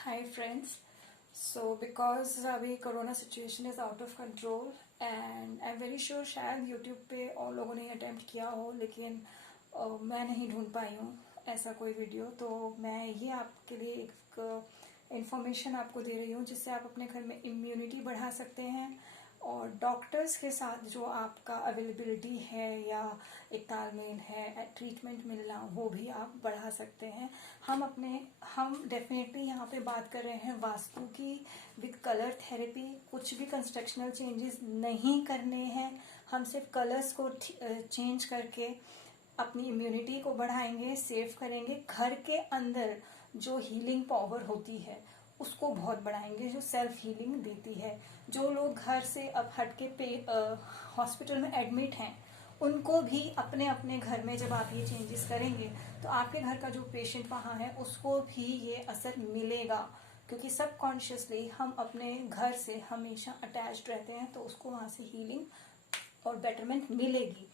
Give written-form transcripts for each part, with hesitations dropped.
Hi friends. So because अभी corona situation is out of control and I am very sure शायद YouTube पे और लोगों ने अटेम्प्ट किया हो, लेकिन मैं नहीं ढूंढ पाई हूँ ऐसा कोई वीडियो। तो मैं ये आपके लिए एक इंफॉर्मेशन आपको दे रही हूँ जिससे आप अपने घर में इम्यूनिटी बढ़ा सकते हैं और डॉक्टर्स के साथ जो आपका अवेलेबिलिटी है या एक तालमेल है ट्रीटमेंट मिलना, वो भी आप बढ़ा सकते हैं। हम डेफिनेटली यहाँ पे बात कर रहे हैं वास्तु की विद कलर थेरेपी। कुछ भी कंस्ट्रक्शनल चेंजेस नहीं करने हैं, हम सिर्फ कलर्स को चेंज करके अपनी इम्यूनिटी को बढ़ाएंगे, सेव करेंगे। घर के अंदर जो हीलिंग पावर होती है उसको बहुत बढ़ाएंगे, जो सेल्फ हीलिंग देती है। जो लोग घर से अब हटके हॉस्पिटल में एडमिट हैं, उनको भी अपने अपने घर में जब आप ये चेंजेस करेंगे तो आपके घर का जो पेशेंट वहाँ है उसको भी ये असर मिलेगा, क्योंकि सबकॉन्शियसली हम अपने घर से हमेशा अटैच्ड रहते हैं, तो उसको वहाँ से हीलिंग और बेटरमेंट मिलेगी।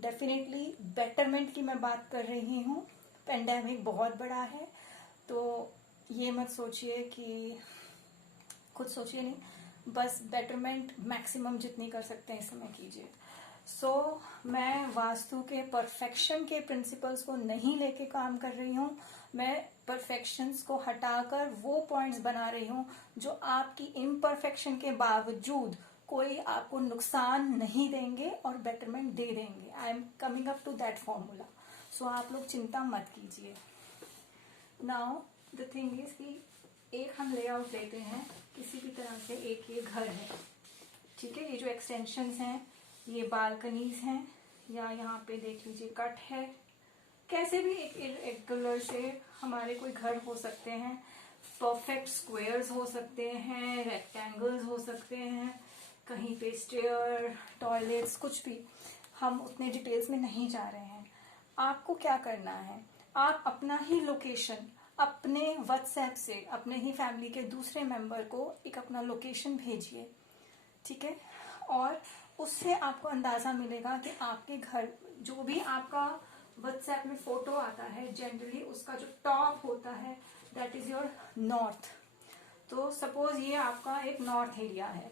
डेफिनेटली बेटरमेंट की मैं बात कर रही हूँ। पेंडेमिक बहुत बड़ा है, तो ये मत सोचिए कि खुद सोचिए नहीं, बस बेटरमेंट मैक्सिमम जितनी कर सकते हैं इस समय कीजिए। मैं वास्तु के परफेक्शन के प्रिंसिपल्स को नहीं लेके काम कर रही हूँ। मैं परफेक्शंस को हटाकर वो पॉइंट्स बना रही हूँ जो आपकी इम्परफेक्शन के बावजूद कोई आपको नुकसान नहीं देंगे और बेटरमेंट दे देंगे। I am coming up to that formula, so आप लोग चिंता मत कीजिए। नाउ द थिंग इज कि एक हम लेआउट लेते हैं, किसी भी तरह से एक ये घर है, ठीक है। ये जो एक्सटेंशंस हैं, ये बालकनीज हैं, या यहाँ पे देख लीजिए कट है। कैसे भी एक इरेगुलर से हमारे कोई घर हो सकते हैं, परफेक्ट स्क्वायर्स हो सकते हैं, रेक्टेंगल्स हो सकते हैं, कहीं पे स्टेयर, टॉयलेट्स, कुछ भी। हम उतने डिटेल्स में नहीं जा रहे हैं। आपको क्या करना है, आप अपना ही लोकेशन अपने व्हाट्सएप से अपने ही फैमिली के दूसरे मेंबर को एक अपना लोकेशन भेजिए, ठीक है। और उससे आपको अंदाजा मिलेगा कि आपके घर जो भी आपका व्हाट्सएप में फोटो आता है, जनरली उसका जो टॉप होता है दैट इज योर नॉर्थ। तो सपोज ये आपका एक नॉर्थ एरिया है,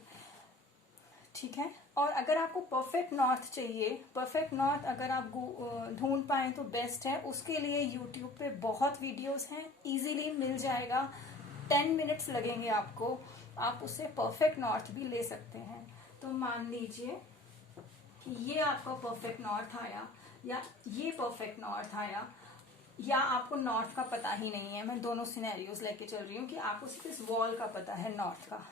ठीक है। और अगर आपको परफेक्ट नॉर्थ चाहिए, परफेक्ट नॉर्थ अगर आप ढूंढ पाए तो बेस्ट है। उसके लिए यूट्यूब पे बहुत वीडियोस हैं, इजीली मिल जाएगा, 10 मिनट्स लगेंगे आपको। आप उससे परफेक्ट नॉर्थ भी ले सकते हैं। तो मान लीजिए कि ये आपका परफेक्ट नॉर्थ आया, या ये परफेक्ट नॉर्थ आया, या आपको नॉर्थ का पता ही नहीं है। मैं दोनों सिनेरियोज लेके चल रही हूँ कि आपको सिर्फ इस वॉल का पता है नॉर्थ का।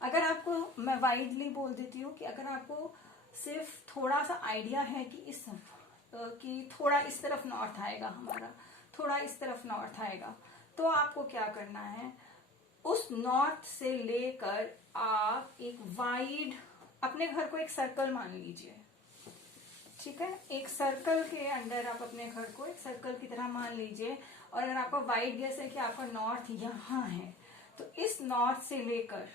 अगर आपको, मैं वाइडली बोल देती हूँ कि अगर आपको सिर्फ थोड़ा सा आइडिया है कि थोड़ा इस तरफ नॉर्थ आएगा हमारा, थोड़ा इस तरफ नॉर्थ आएगा, तो आपको क्या करना है, उस नॉर्थ से लेकर आप एक वाइड अपने घर को एक सर्कल मान लीजिए, ठीक है। एक सर्कल के अंदर आप अपने घर को एक सर्कल की तरह मान लीजिए। और अगर आपका वाइड गेस है कि आपका नॉर्थ यहाँ है, तो इस नॉर्थ से लेकर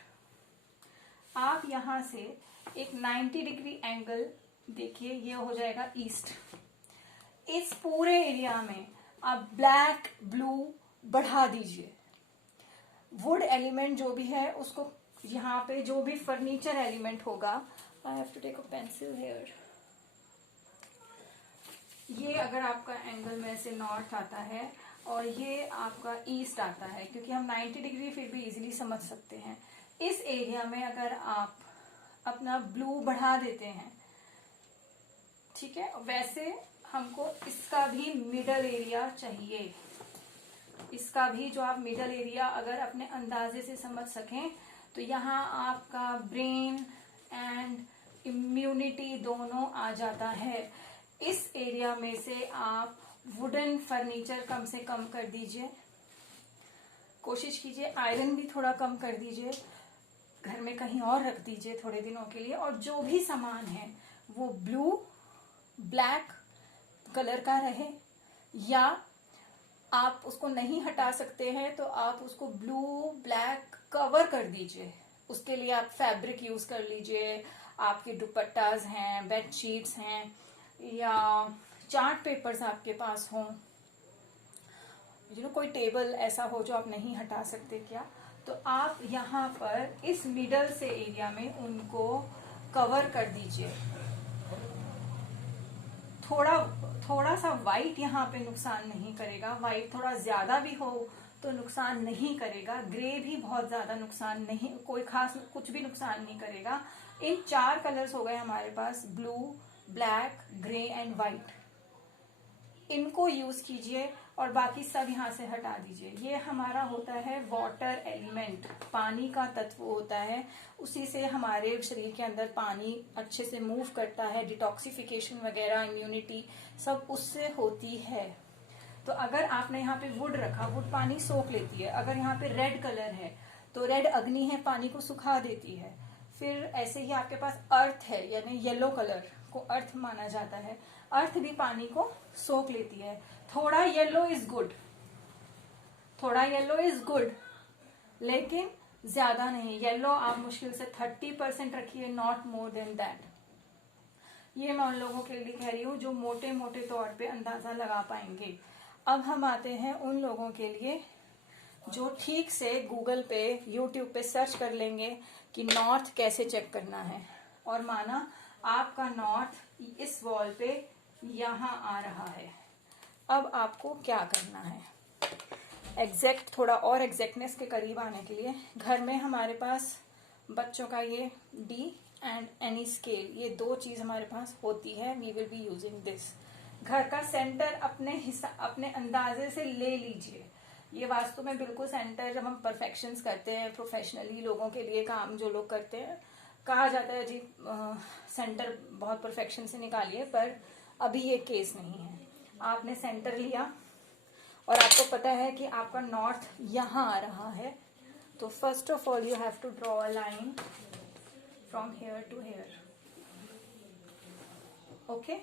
आप यहां से एक 90 डिग्री एंगल देखिए, ये हो जाएगा ईस्ट। इस पूरे एरिया में आप ब्लैक ब्लू बढ़ा दीजिए। वुड एलिमेंट जो भी है उसको, यहाँ पे जो भी फर्नीचर एलिमेंट होगा, I have to take a pencil here. ये अगर आपका एंगल में से नॉर्थ आता है और ये आपका ईस्ट आता है, क्योंकि हम 90 डिग्री फिर भी इजीली समझ सकते हैं। इस एरिया में अगर आप अपना ब्लू बढ़ा देते हैं, ठीक है। वैसे हमको इसका भी मिडल एरिया चाहिए। इसका भी जो आप मिडल एरिया अगर अपने अंदाजे से समझ सकें, तो यहाँ आपका ब्रेन एंड इम्यूनिटी दोनों आ जाता है। इस एरिया में से आप वुडन फर्नीचर कम से कम कर दीजिए, कोशिश कीजिए आयरन भी थोड़ा कम कर दीजिए, घर में कहीं और रख दीजिए थोड़े दिनों के लिए। और जो भी सामान है वो ब्लू ब्लैक कलर का रहे, या आप उसको नहीं हटा सकते हैं तो आप उसको ब्लू ब्लैक कवर कर दीजिए। उसके लिए आप फैब्रिक यूज कर लीजिए, आपके दुपट्टास हैं, बेडशीट्स हैं, या चार्ट पेपर्स आपके पास हों, कोई टेबल ऐसा हो जो आप नहीं हटा सकते क्या, तो आप यहाँ पर इस मिडल से एरिया में उनको कवर कर दीजिए। थोड़ा सा वाइट यहाँ पे नुकसान नहीं करेगा, वाइट थोड़ा ज्यादा भी हो तो नुकसान नहीं करेगा, ग्रे भी बहुत ज्यादा नुकसान नहीं, कोई खास कुछ भी नुकसान नहीं करेगा। इन 4 कलर्स हो गए हमारे पास, blue, black, grey and white. इनको यूज कीजिए और बाकी सब यहाँ से हटा दीजिए। ये हमारा होता है वाटर एलिमेंट, पानी का तत्व होता है, उसी से हमारे शरीर के अंदर पानी अच्छे से मूव करता है, डिटॉक्सिफिकेशन वगैरह, इम्यूनिटी सब उससे होती है। तो अगर आपने यहाँ पे वुड रखा, वुड पानी सोख लेती है। अगर यहाँ पे रेड कलर है तो रेड अग्नि है, पानी को सुखा देती है। फिर ऐसे ही आपके पास अर्थ है, यानी येलो कलर को अर्थ माना जाता है, अर्थ भी पानी को सोख लेती है। थोड़ा येलो इज गुड, थोड़ा येलो इज गुड, लेकिन ज्यादा नहीं। येलो आप मुश्किल से 30% रखिए, नॉट मोर देन दैट। ये मैं उन लोगों के लिए कह रही हूँ जो मोटे मोटे तौर पे अंदाजा लगा पाएंगे। अब हम आते हैं उन लोगों के लिए जो ठीक से गूगल पे, यूट्यूब पे सर्च कर लेंगे कि नॉर्थ कैसे चेक करना है, और माना आपका नॉर्थ इस वॉल पे यहाँ आ रहा है। अब आपको क्या करना है, एग्जैक्ट, थोड़ा और एग्जैक्टनेस के करीब आने के लिए, घर में हमारे पास बच्चों का ये डी एंड एनी स्केल, ये 2 चीज हमारे पास होती है। We will be using this. घर का सेंटर अपने अंदाजे से ले लीजिए। ये वास्तु में बिल्कुल सेंटर, जब हम परफेक्शंस करते हैं प्रोफेशनली लोगों के लिए काम जो लोग करते हैं, कहा जाता है जी सेंटर बहुत परफेक्शन से निकालिए, पर अभी ये केस नहीं है। आपने सेंटर लिया और आपको पता है कि आपका नॉर्थ यहाँ आ रहा है, तो first of all you have to draw a line from here to here. Okay,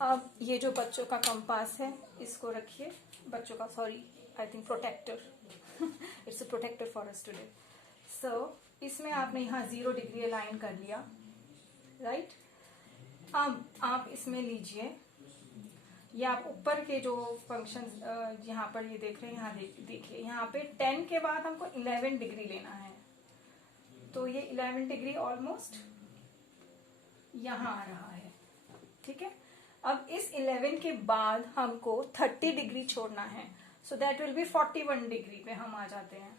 अब ये जो बच्चों का कंपास है इसको रखिए, बच्चों का, sorry I think protector, it's a protector for us today. So इसमें आपने यहाँ 0 डिग्री अलाइन कर लिया, राइट। अब आप इसमें लीजिए, ये आप ऊपर के जो फंक्शन यहाँ पर ये देख रहे हैं, यहाँ देखिए यहाँ पे 10 के बाद हमको 11 डिग्री लेना है, तो ये 11 डिग्री ऑलमोस्ट यहाँ आ रहा है, ठीक है। अब इस 11 के बाद हमको 30 डिग्री छोड़ना है, so that will be 41 degree पे हम आ जाते हैं।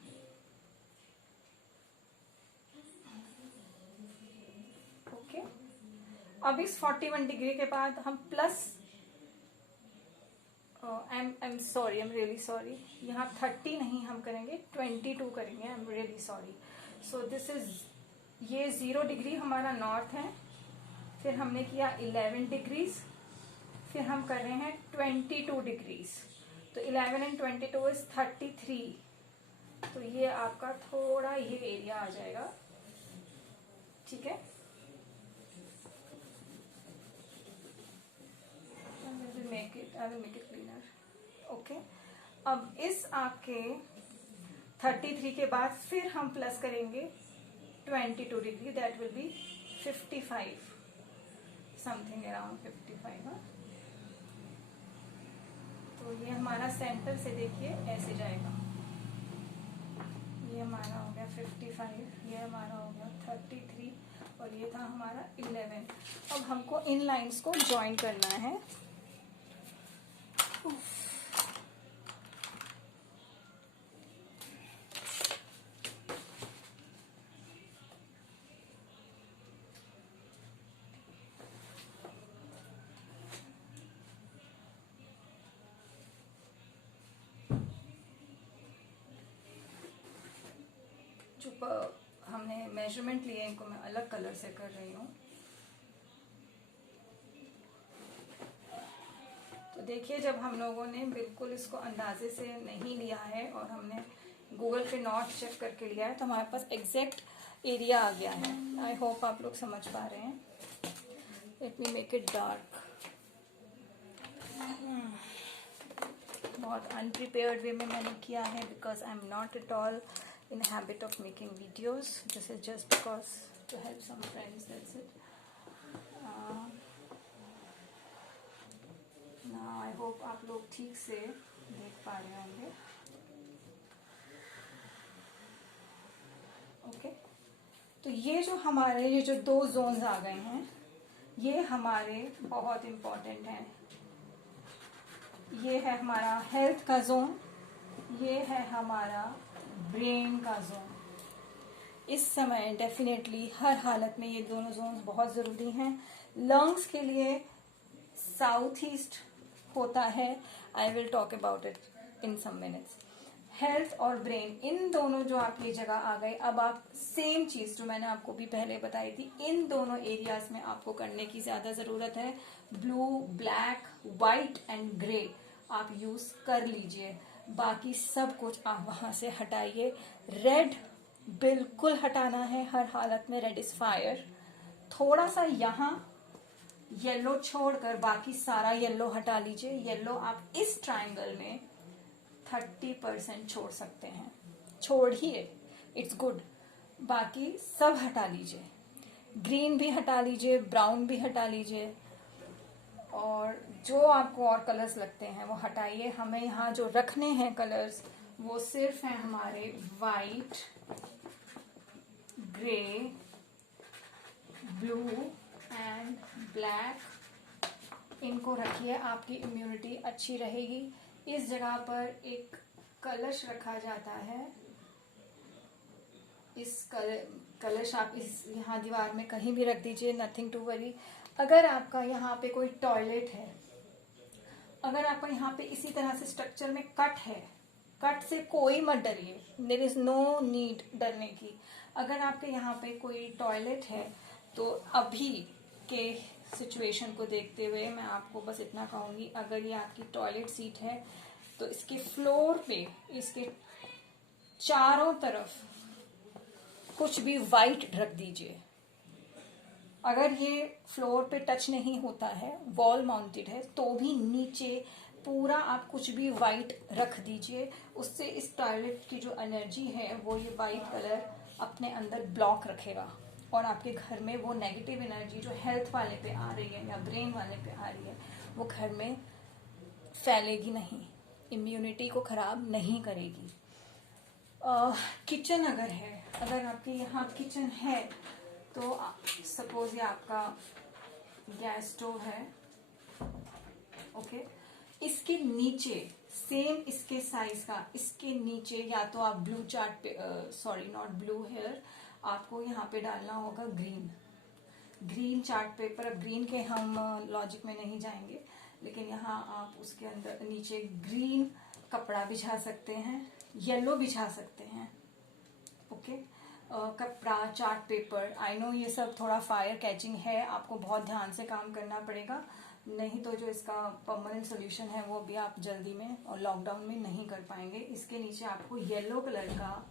ओके, अब इस 41 डिग्री के बाद हम plus, I am sorry, I am really sorry, यहाँ 30 नहीं हम करेंगे, 22 करेंगे, I am really sorry. So this is, ये 0 डिग्री हमारा नॉर्थ है, फिर हमने किया 11 डिग्रीज, फिर हम कर रहे हैं 22 डिग्रीज, तो 11 एंड 22 इज 33, तो ये आपका थोड़ा ये एरिया आ जाएगा, ठीक है। I will make it cleaner. Okay, अब इस आपके 33 के बाद फिर हम प्लस करेंगे 22 degree, that will be 55, something around 55। तो ये हमारा सेंटर से देखिए ऐसे जाएगा, ये हमारा हो गया 55, ये हमारा हो गया 33, और ये था हमारा 11। अब हमको इन लाइंस को ज्वाइन करना है। जो हमने मेजरमेंट लिए, इनको मैं अलग कलर से कर रही हूँ। तो देखिए, जब हम लोगों ने बिल्कुल इसको अंदाजे से नहीं लिया है और हमने गूगल पे नॉर्थ चेक करके लिया है, तो हमारे पास एग्जैक्ट एरिया आ गया है। आई होप आप लोग समझ पा रहे हैं। Let me make it dark. बहुत अनप्रिपेयर्ड वे में मैंने किया है, because I am not at all in the habit of making videos. This is just because to help some friends, that's it. Now I hope आप लोग ठीक से देख पा रहे होंगे। ओके, तो ये जो 2 जोन्स आ गए हैं, ये हमारे बहुत इम्पोर्टेंट हैं। ये है हमारा हेल्थ का जोन, ये है हमारा ब्रेन का जोन। इस समय डेफिनेटली हर हालत में ये दोनों जोन्स बहुत ज़रूरी हैं। लंग्स के लिए साउथ ईस्ट होता है, I will talk about it in some minutes. Health और ब्रेन, इन दोनों जो आपकी जगह आ गए, अब आप सेम चीज़ जो मैंने आपको भी पहले बताई थी, इन दोनों एरियाज में आपको करने की ज़्यादा ज़रूरत है। Blue, black, white and grey आप यूज़ कर लीजिए, बाकी सब कुछ आप वहाँ से हटाइए। रेड बिल्कुल हटाना है हर हालत में, रेड इज फायर। थोड़ा सा यहाँ येलो छोड़कर बाकी सारा येलो हटा लीजिए। येलो आप इस ट्रायंगल में 30% छोड़ सकते हैं, छोड़िए, इट्स गुड। बाकी सब हटा लीजिए, ग्रीन भी हटा लीजिए, ब्राउन भी हटा लीजिए, और जो आपको और कलर्स लगते हैं वो हटाइए। हमें यहाँ जो रखने हैं कलर्स, वो सिर्फ हैं हमारे white, grey, blue and black. इनको रखिए, आपकी इम्यूनिटी अच्छी रहेगी। इस जगह पर एक कलश रखा जाता है। इस कलश आप इस यहाँ दीवार में कहीं भी रख दीजिए, नथिंग टू वरी। अगर आपका यहाँ पे कोई टॉयलेट है, अगर आपका यहाँ पे इसी तरह से स्ट्रक्चर में कट है, कट से कोई मत डरिए, देयर इज नो नीड डरने की। अगर आपके यहाँ पे कोई टॉयलेट है तो अभी के सिचुएशन को देखते हुए मैं आपको बस इतना कहूँगी, अगर ये आपकी टॉयलेट सीट है तो इसके फ्लोर पे, इसके चारों तरफ कुछ भी वाइट रख दीजिए। अगर ये फ्लोर पे टच नहीं होता है, वॉल माउंटेड है, तो भी नीचे पूरा आप कुछ भी वाइट रख दीजिए। उससे इस टॉयलेट की जो एनर्जी है वो ये वाइट कलर अपने अंदर ब्लॉक रखेगा, और आपके घर में वो नेगेटिव एनर्जी जो हेल्थ वाले पे आ रही है या ब्रेन वाले पे आ रही है, वो घर में फैलेगी नहीं, इम्यूनिटी को खराब नहीं करेगी। किचन अगर है, अगर आपके यहाँ किचन है, तो सपोज ये आपका गैस स्टोव है, ओके, इसके नीचे सेम इसके साइज का, इसके नीचे या तो आप ब्लू चार्ट पे, सॉरी नॉट ब्लू हेयर, आपको यहाँ पे डालना होगा ग्रीन चार्ट पेपर। अब ग्रीन के हम लॉजिक में नहीं जाएंगे, लेकिन यहाँ आप उसके अंदर नीचे ग्रीन कपड़ा बिछा सकते हैं, येलो बिछा सकते हैं, ओके। कपड़ा, चार्ट पेपर, आई नो ये सब थोड़ा फायर कैचिंग है, आपको बहुत ध्यान से काम करना पड़ेगा, नहीं तो जो इसका परमानेंट सोल्यूशन है वो भी आप जल्दी में और लॉकडाउन में नहीं कर पाएंगे। इसके नीचे आपको येलो कलर का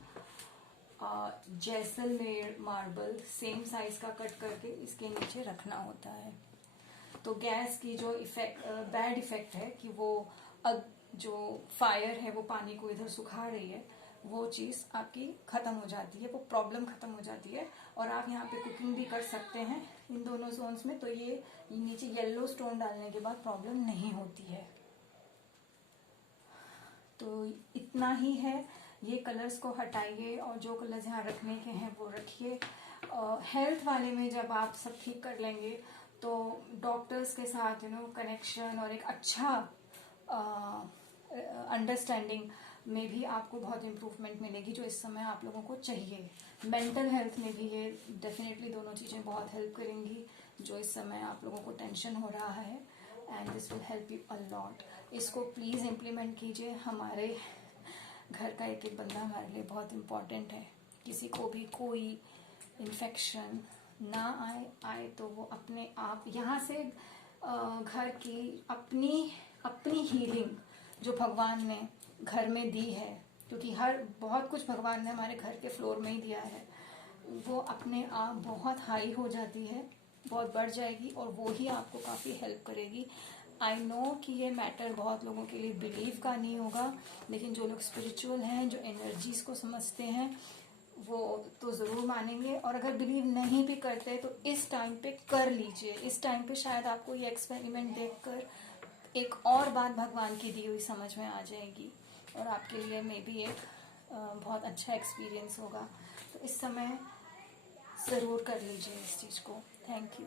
जैसलमेर मार्बल सेम साइज का कट करके इसके नीचे रखना होता है। तो गैस की जो बैड इफेक्ट है कि वो जो फायर है वो पानी को इधर सुखा रही है, वो चीज़ आपकी ख़त्म हो जाती है, वो प्रॉब्लम ख़त्म हो जाती है, और आप यहाँ पे कुकिंग भी कर सकते हैं इन दोनों जोन्स में। तो ये नीचे येलो स्टोन डालने के बाद प्रॉब्लम नहीं होती है। तो इतना ही है, ये कलर्स को हटाइए और जो कलर्स यहाँ रखने के हैं वो रखिए। हेल्थ वाले में जब आप सब ठीक कर लेंगे तो डॉक्टर्स के साथ कनेक्शन और एक अच्छा अंडरस्टैंडिंग में भी आपको बहुत इम्प्रूवमेंट मिलेगी, जो इस समय आप लोगों को चाहिए। मेंटल हेल्थ में भी ये डेफिनेटली दोनों चीज़ें बहुत हेल्प करेंगी, जो इस समय आप लोगों को टेंशन हो रहा है, and this will help you a lot. इसको प्लीज़ इम्प्लीमेंट कीजिए। हमारे घर का एक एक बंदा हमारे लिए बहुत इम्पॉर्टेंट है। किसी को भी कोई इन्फेक्शन ना आए तो वो अपने आप यहाँ से घर की अपनी हीलिंग जो भगवान ने घर में दी है, क्योंकि बहुत कुछ भगवान ने हमारे घर के फ्लोर में ही दिया है, वो अपने आप बहुत हाई हो जाती है, बहुत बढ़ जाएगी, और वो ही आपको काफ़ी हेल्प करेगी। आई नो कि ये मैटर बहुत लोगों के लिए बिलीव का नहीं होगा, लेकिन जो लोग स्पिरिचुअल हैं, जो एनर्जीज को समझते हैं, वो तो ज़रूर मानेंगे। और अगर बिलीव नहीं भी करते तो इस टाइम पे कर लीजिए। इस टाइम पे शायद आपको ये एक्सपेरिमेंट देखकर एक और बात भगवान की दी हुई समझ में आ जाएगी और आपके लिए मे बी एक बहुत अच्छा एक्सपीरियंस होगा। तो इस समय ज़रूर कर लीजिए इस चीज़ को। Thank you.